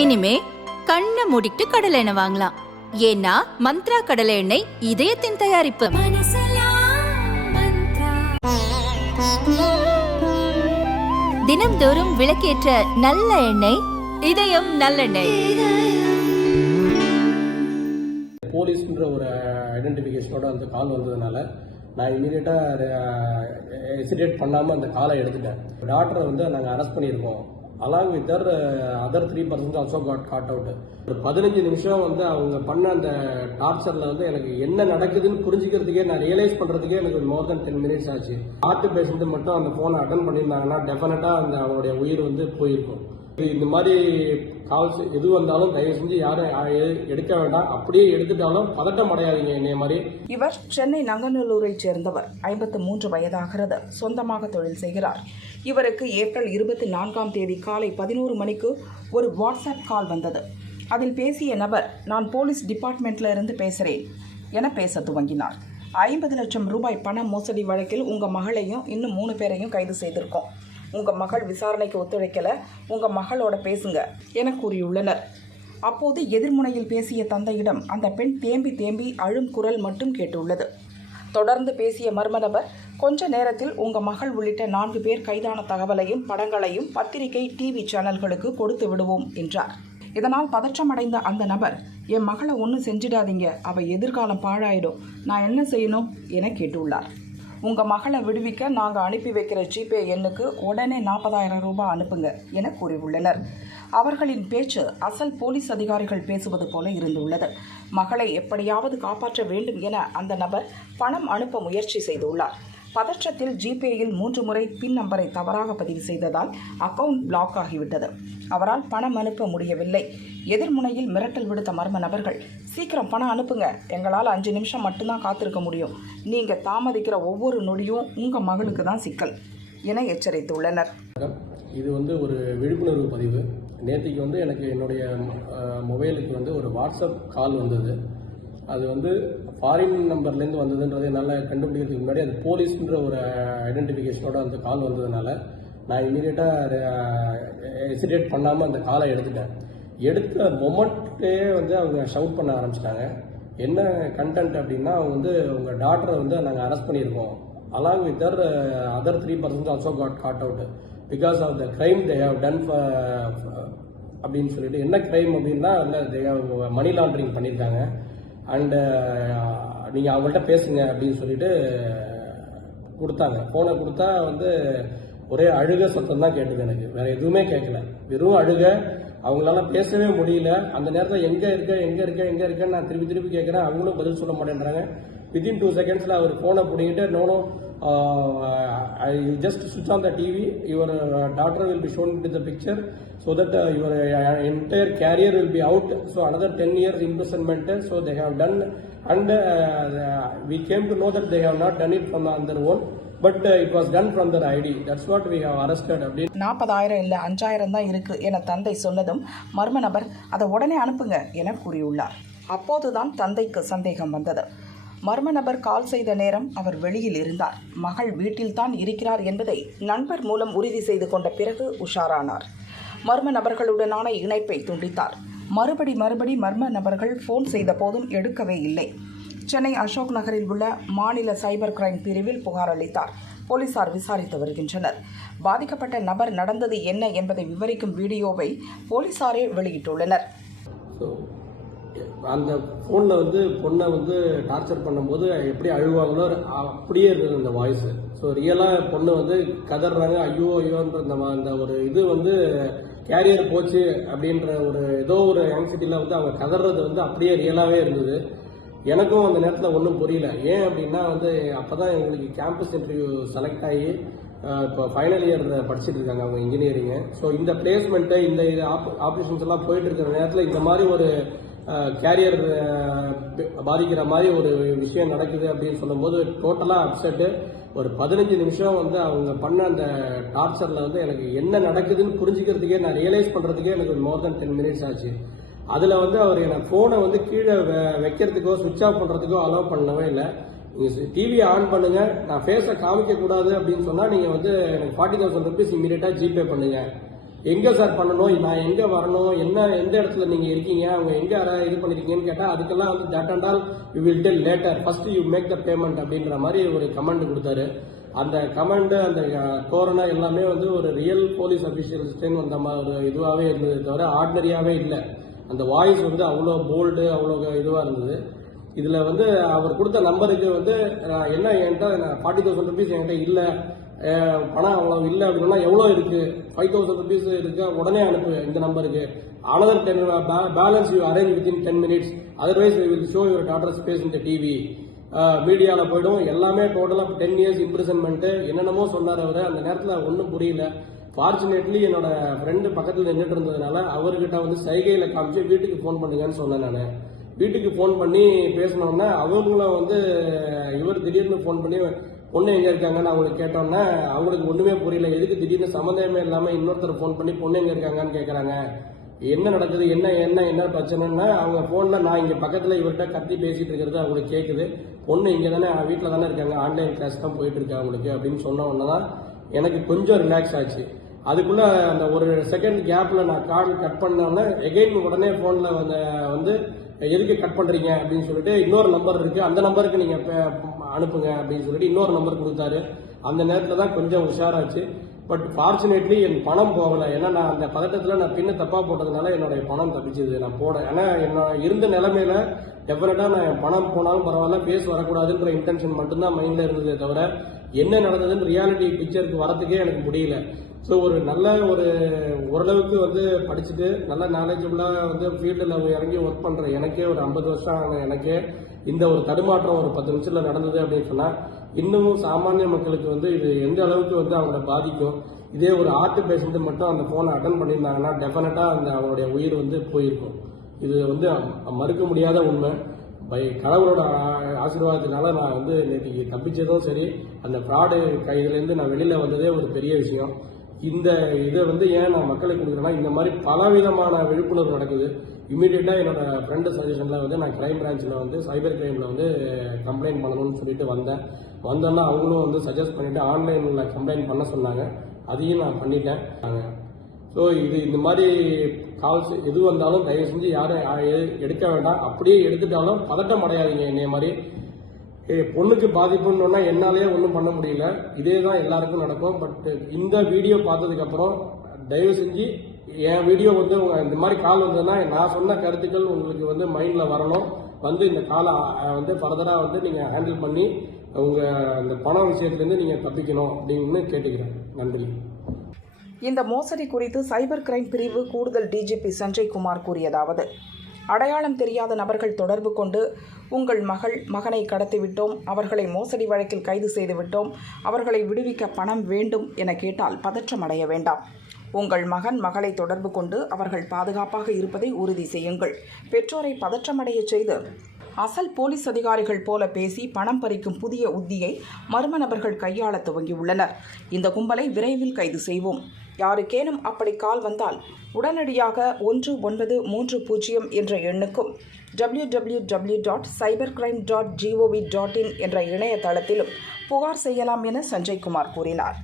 இனிமே கண்ணை மூடிட்டு கடலை எண்ணெய் வாங்கலாம். ஏன்னா மந்த்ரா கடலை எண்ணெய் இதயத்தின் தயாரிப்பு. தினம்தோறும் விளக்கேற்ற நல்ல எண்ணெய் இதயம் நல்லெண்ணெய். போலீஸ்ன்ற ஒரு ஐடென்டிஃபிகேஷனோட அந்த கால் வந்ததுனால நான் இமீடியட்டாக ஹெசிடேட் பண்ணாமல் அந்த காலை எடுத்துட்டேன். டாக்டரை வந்து நாங்கள் அரெஸ்ட் பண்ணியிருக்கோம். Along with other 3 persons also caught out. ஒரு 15 நிமிஷம் வந்து அவங்க பண்ண அந்த டார்ச்சரில் வந்து எனக்கு என்ன நடக்குதுன்னு புரிஞ்சுக்கிறதுக்கே, நான் ரியலைஸ் பண்ணுறதுக்கே எனக்கு மோர் தென் 10 minutes ஆச்சு. ஹார்ட் பேஷண்ட்டு மட்டும் அந்த ஃபோனை அட்டன் பண்ணியிருந்தாங்கன்னா டெஃபினட்டாக அந்த அவங்களுடைய உயிர் வந்து போயிருக்கும். இந்த மாதிரி கால்ஸ் எது வந்தாலும் தயவு செஞ்சு யாரும் எடுக்க வேண்டாம். அப்படியே எடுத்துட்டாலும் பதட்டம் அடையாதீங்க என்னைய மாதிரி. இவர் சென்னை நங்கநல்லூரை சேர்ந்தவர். 53 வயதாகிறது. சொந்தமாக தொழில் செய்கிறார். இவருக்கு ஏப்ரல் 24ஆம் தேதி காலை 11 மணிக்கு ஒரு வாட்ஸ்அப் கால் வந்தது. அதில் பேசிய நபர், நான் போலீஸ் டிபார்ட்மெண்ட்ல இருந்து பேசுகிறேன் என பேச துவங்கினார். 50 லட்சம் ரூபாய் பண மோசடி வழக்கில் உங்கள் மகளையும் இன்னும் 3 பேரையும் கைது செய்திருக்கோம். உங்கள் மகள் விசாரணைக்கு ஒத்துழைக்கல, உங்கள் மகளோட பேசுங்க என கூறியுள்ளனர். அப்போது எதிர்முனையில் பேசிய தந்தையிடம் அந்த பெண் தேம்பி தேம்பி அழும் குரல் மட்டும் கேட்டுள்ளது. தொடர்ந்து பேசிய மர்ம நபர், கொஞ்ச நேரத்தில் உங்கள் மகள் உள்ளிட்ட 4 பேர் கைதான தகவலையும் படங்களையும் பத்திரிகை, டிவி சேனல்களுக்கு கொடுத்து விடுவோம் என்றார். இதனால் பதற்றமடைந்த அந்த நபர், என் மகளை ஒன்றும் செஞ்சிடாதீங்க, அவள் எதிர்காலம் பாழாயிடும், நான் என்ன செய்யணும் என கேட்டுள்ளார். உங்கள் மகளை விடுவிக்க நாங்கள் அனுப்பி வைக்கிற ஜிபே எண்ணுக்கு உடனே 40,000 ரூபாய் அனுப்புங்க என கூறியுள்ளனர். அவர்களின் பேச்சு அசல் போலீஸ் அதிகாரிகள் பேசுவது போல இருந்துள்ளது. மகளை எப்படியாவது காப்பாற்ற வேண்டும் என அந்த நபர் பணம் அனுப்ப முயற்சி செய்துள்ளார். பதற்றத்தில் ஜிபேயில் 3 முறை பின் நம்பரை தவறாக பதிவு செய்ததால் அக்கவுண்ட் பிளாக் ஆகிவிட்டது. அவரால் பணம் அனுப்ப முடியவில்லை. எதிர்முனையில் மிரட்டல் விடுத்த மர்ம நபர்கள், சீக்கிரம் பணம் அனுப்புங்க, எங்களால் 5 நிமிஷம் மட்டும்தான் காத்திருக்க முடியும், நீங்கள் தாமதிக்கிற ஒவ்வொரு நொடியும் உங்கள் மகளுக்கு தான் சிக்கல் என எச்சரித்துள்ளனர். இது வந்து ஒரு விழிப்புணர்வு பதிவு. நேற்றுக்கு வந்து எனக்கு என்னுடைய மொபைலுக்கு வந்து ஒரு வாட்ஸ்அப் கால் வந்தது. அது வந்து ஃபாரின் நம்பர்லேருந்து வந்ததுன்றது என்னால் கண்டுபிடிக்கிறதுக்கு முன்னாடி அது போலீஸ்ன்ற ஒரு ஐடென்டிஃபிகேஷனோட அந்த கால் வந்ததுனால நான் இமீடியட்டாக ஹெசிடேட் பண்ணாமல் அந்த காலை எடுத்துட்டேன். எடுத்த மொமெண்ட்டே வந்து அவங்க ஷவுட் பண்ண ஆரம்பிச்சிட்டாங்க. என்ன கண்டென்ட் அப்படின்னா, அவங்க வந்து உங்கள் டாக்டரை வந்து நாங்கள் அரெஸ்ட் பண்ணியிருக்கோம். Along with other 3 persons also caught out because of the crime they have done அப்படின்னு சொல்லிட்டு. என்ன கிரைம் அப்படின்னா, தே ஹவ் மணி லாண்டரிங் பண்ணியிருக்காங்க. அண்டு நீங்கள் அவங்கள்ட்ட பேசுங்க அப்படின்னு சொல்லிட்டு கொடுத்தாங்க. ஃபோனை கொடுத்தா வந்து ஒரே அழுக சத்தம் தான் கேட்டது. எனக்கு வேற எதுவுமே கேட்கல, வெறும் அழுக. அவங்களால பேசவே முடியல. அந்த நேரத்தில் எங்கே இருக்கேன்னு நான் திருப்பி கேட்குறேன். அவங்களும் பதில் சொல்ல மாட்டேன்றாங்க. வித்தின் 2 seconds அவர் ஃபோனை பிடிங்கிட்டு, no I just switch on the TV, your daughter will be shown into the picture so that your entire career will be out, so another 10 years imprisonment, so they have done, and we came to know that they have not done it from their own, but it was done from their ID, that's what we have arrested. 40,000 இல்லை 5,000 தான் இருக்கு என தந்தை சொன்னதும் மர்ம நபர், அதை உடனே அனுப்புங்க என கூறியுள்ளார். அப்போதுதான் தந்தைக்கு சந்தேகம் வந்தது. மர்ம நபர் கால் செய்த நேரம் அவர் வெளியில் இருந்தார். மகள் வீட்டில் தான் இருக்கிறார் என்பதை நண்பர் மூலம் உறுதி செய்து கொண்ட பிறகு உஷாரானார். மர்ம நபர்களுடனான இணைப்பை துண்டித்தார். மறுபடி மர்ம நபர்கள் ஃபோன் செய்த போதும் எடுக்கவே இல்லை. சென்னை அசோக் நகரில் உள்ள மாநில சைபர் கிரைம் பிரிவில் புகார் அளித்தார். போலீசார் விசாரித்து வருகின்றனர். பாதிக்கப்பட்ட நபர் நடந்தது என்ன என்பதை விவரிக்கும் வீடியோவை போலீசாரே வெளியிட்டுள்ளனர். அந்த ஃபோனில் வந்து பொண்ணை வந்து டார்ச்சர் பண்ணும்போது எப்படி அழுவாங்களோ அப்படியே இருந்தது அந்த வாய்ஸு. ஸோ ரியலாக பொண்ணு வந்து கதறாங்க, ஐயோன்ற அந்த ஒரு இது வந்து கேரியர் போச்சு அப்படின்ற ஒரு ஏதோ ஒரு ஆங்ஸைட்டியில் வந்து அவங்க கதறது வந்து அப்படியே ரியலாகவே இருந்தது. எனக்கும் அந்த நேரத்தில் ஒன்றும் புரியல. ஏன் அப்படின்னா வந்து அப்போ தான் எங்களுக்கு கேம்பஸ் இன்டர்வியூ செலக்ட் ஆகி இப்போ ஃபைனல் இயர் படிச்சுட்டு இருக்காங்க அவங்க இன்ஜினியரிங்கு. ஸோ இந்த பிளேஸ்மெண்ட்டு, இந்த ஆப்ரேஷன்ஸ் எல்லாம் போயிட்டு இருக்கிற நேரத்தில் இந்த மாதிரி ஒரு கேரியர் பாதிக்கிற மாதிரி ஒரு விஷயம் நடக்குது அப்படின்னு சொல்லும்போது டோட்டலாக அப்செட்டு. ஒரு 15 நிமிஷம் வந்து அவங்க பண்ண அந்த டார்ச்சரில் வந்து எனக்கு என்ன நடக்குதுன்னு புரிஞ்சுக்கிறதுக்கே, நான் ரியலைஸ் பண்ணுறதுக்கே எனக்கு மோர் தென் 10 minutes ஆச்சு. அதில் வந்து அவர் எனக்கு ஃபோனை வந்து கீழே வைக்கிறதுக்கோ சுவிட்ச் ஆஃப் பண்ணுறதுக்கோ அலோவ் பண்ணவே இல்லை. நீங்கள் டிவியை ஆன் பண்ணுங்க, நான் ஃபேஸை காமிக்கக்கூடாது அப்படின்னு சொன்னால் நீங்கள் வந்து எனக்கு 40,000 rupees இமீடியட்டாக ஜிபே பண்ணுங்க, எங்கே சார் பண்ணணும், நான் எங்கே வரணும், எந்த இடத்துல நீங்கள் இருக்கீங்க, அவங்க எங்கே இது பண்ணிருக்கீங்கன்னு கேட்டால் அதுக்கெல்லாம் வந்து that and all you will tell later, first you make the payment அப்படின்ற மாதிரி ஒரு கமெண்ட் கொடுத்தாரு. அந்த கமெண்ட் அந்த கோரனா எல்லாமே வந்து ஒரு ரியல் போலீஸ் அபிஷியல்ஸ்டேன்னு வந்த மாதிரி ஒரு இதுவாகவே இருந்தது தவிர ஆர்டினரியாகவே இல்லை. அந்த வாய்ஸ் வந்து அவ்வளோ போல்டு, அவ்வளோ இதுவாக இருந்தது. இதில் வந்து அவர் கொடுத்த நம்பருக்கு வந்து என்ன என்கிட்ட 40,000 rupees என்கிட்ட இல்லை, பணம் அவ்வளோ இல்லை அப்படின்னா எவ்வளோ இருக்குது, 5,000 rupees இருக்கு, உடனே அனுப்பு இந்த நம்பருக்கு, another 10 balance you arrange within 10 minutes, otherwise we will show your daughter's face in the TV, மீடியாவில் போய்டும், எல்லாமே டோட்டலாக 10 years இம்ப்ரிசன்மெண்ட்டு என்னென்னமோ சொன்னார் அவர். அந்த நேரத்தில் ஒன்றும் புரியல. ஃபார்ச்சுனேட்லி என்னோட ஃப்ரெண்டு பக்கத்தில் நின்றுட்டு இருந்ததுனால அவர்கிட்ட வந்து சைகையில் காமிச்சு வீட்டுக்கு ஃபோன் பண்ணுங்கன்னு சொன்னேன். நான் வீட்டுக்கு ஃபோன் பண்ணி பேசினோன்னா அவங்களும் வந்து இவர் திடீர்னு ஃபோன் பண்ணி பொண்ணு எங்கே இருக்காங்கன்னு அவங்களுக்கு கேட்டோன்னா அவங்களுக்கு ஒன்றுமே புரியல. எதுக்கு திடீர்னு சம்மந்தமே இல்லாமல் இன்னொருத்தர் ஃபோன் பண்ணி பொண்ணு எங்கே இருக்காங்கன்னு கேட்குறாங்க. என்ன நடக்குது, என்ன பிரச்சனைன்னா அவங்க ஃபோனில் நான் இங்கே பக்கத்தில் இவர்கிட்ட கத்தி பேசிகிட்டு இருக்கிறது அவங்களுக்கு கேட்குது. பொண்ணு இங்கே தானே வீட்டில் தானே இருக்காங்க, ஆன்லைன் கிளாஸ் தான் போயிட்டு இருக்கா அவங்களுக்கு அப்படின்னு சொன்ன உடனே தான் எனக்கு கொஞ்சம் ரிலாக்ஸ் ஆச்சு. அதுக்குள்ளே அந்த ஒரு செகண்ட் கேப்பில் நான் கால் கட் பண்ணோன்னே எகைன் உடனே ஃபோனில் வந்து எதுக்கு கட் பண்ணுறீங்க அப்படின்னு சொல்லிட்டு இன்னொரு நம்பர் இருக்குது, அந்த நம்பருக்கு நீங்கள் அனுப்புங்க அப்படின்னு சொல்லிட்டு இன்னொரு நம்பர் கொடுத்தாரு. அந்த நேரத்தில் தான் கொஞ்சம் உஷாராச்சு. பட் ஃபார்ச்சுனேட்லி என் பணம் போகலை. ஏன்னா நான் அந்த பதட்டத்தில் நான் பின்ன தப்பாக போட்டதுனால என்னுடைய பணம் தப்பிச்சுது. நான் போனேன். ஏன்னா என்ன இருந்த நிலைமையில டெஃபினட்டாக நான் என் பணம் போனாலும் பரவாயில்ல, பேஸ் வரக்கூடாதுன்ற இன்டென்ஷன் மட்டும்தான் மைண்டில் இருந்ததே தவிர என்ன நடந்ததுன்னு ரியாலிட்டி பிக்சருக்கு வரத்துக்கே எனக்கு முடியல. ஸோ ஒரு நல்ல ஓரளவுக்கு வந்து படிச்சுட்டு நல்ல நாலேஜபுளாக வந்து ஃபீல்டில் இறங்கி ஒர்க் பண்ணுற எனக்கே ஒரு 50 வருஷம் ஆன எனக்கே இந்த ஒரு தடுமாற்றம் ஒரு 10 நிமிஷத்தில் நடந்தது அப்படின்னு சொன்னால் இன்னமும் சாமானிய மக்களுக்கு வந்து இது எந்த அளவுக்கு வந்து அவங்கள பாதிக்கும். இதே ஒரு ஆர்ட் பேஷண்ட்டு மட்டும் அந்த ஃபோனை அட்டன் பண்ணியிருந்தாங்கன்னா டெஃபினட்டாக அந்த அவங்களுடைய உயிர் வந்து போயிருக்கும். இது வந்து மறுக்க முடியாத உண்மை. கடவுளோட ஆசீர்வாதத்தினால நான் வந்து நேற்றுக்கு தப்பிச்சதும் சரி, அந்த ஃப்ராடு இதுலேருந்து நான் வெளியில் வந்ததே ஒரு பெரிய விஷயம். இந்த இதை வந்து ஏன் நான் மக்களுக்கு கொடுக்குறேன்னா இந்த மாதிரி பலவிதமான விழிப்புணர்வு நடக்குது. இமீடியட்டாக என்னோட ஃப்ரெண்டு சஜஷனில் வந்து நான் கிரைம் பிரான்ச்சில் வந்து சைபர் கிரைமில் வந்து கம்ப்ளைண்ட் பண்ணணும்னு சொல்லிட்டு வந்தோன்னா அவங்களும் வந்து சஜஸ்ட் பண்ணிவிட்டு ஆன்லைனில் கம்ப்ளைண்ட் பண்ண சொன்னாங்க. அதையும் நான் பண்ணிட்டேன். ஸோ இந்த மாதிரி கால்ஸ் எது வந்தாலும் தயவு செஞ்சு யாரும் எடுக்க வேண்டாம். அப்படியே எடுத்துட்டாலும் பதட்டம் அடையாதீங்க. என்னைய மாதிரி பொண்ணுக்கு பாதிப்புன்னா என்னாலேயே ஒன்றும் பண்ண முடியல. இதே தான் எல்லாருக்கும் நடக்கும். பட் இந்த வீடியோ பார்த்ததுக்கப்புறம் தயவு செஞ்சு என் வீடியோ வந்து இந்த மாதிரி கால் வந்ததுன்னா நான் சொன்ன கருத்துக்கள் உங்களுக்கு வந்து மைண்டில் வரணும். வந்து இந்த காலை வந்து ஃபர்தராக வந்து நீங்கள் ஹேண்டில் பண்ணி உங்கள் இந்த பணம் விஷயத்துலேருந்து நீங்கள் தப்பிக்கணும் அப்படின்னு கேட்டுக்கிறேன். நன்றி. இந்த மோசடி குறித்து சைபர் கிரைம் பிரிவு கூடுதல் டிஜிபி சஞ்சய் குமார் கூறியதாவது: அடையாளம் தெரியாத நபர்கள் தொடர்பு கொண்டு உங்கள் மகனை கடத்திவிட்டோம், அவர்களை மோசடி வழக்கில் கைது செய்துவிட்டோம், அவர்களை விடுவிக்க பணம் வேண்டும் என கேட்டால் பதற்றம் அடைய வேண்டாம். உங்கள் மகளை தொடர்பு கொண்டு அவர்கள் பாதுகாப்பாக இருப்பதை உறுதி செய்யுங்கள். பெற்றோரை பதற்றமடைய செய்து அசல் போலீஸ் அதிகாரிகள் போல பேசி பணம் பறிக்கும் புதிய உத்தியை மர்ம நபர்கள் கையாள துவங்கியுள்ளனர். இந்த கும்பலை விரைவில் கைது செய்வோம். யாருக்கேனும் அப்படி கால் வந்தால் உடனடியாக 1930 என்ற எண்ணுக்கும் www.cybercrime.gov.in என்ற இணையதளத்திலும் புகார் செய்யலாம் என சஞ்சய் குமார் கூறினார்.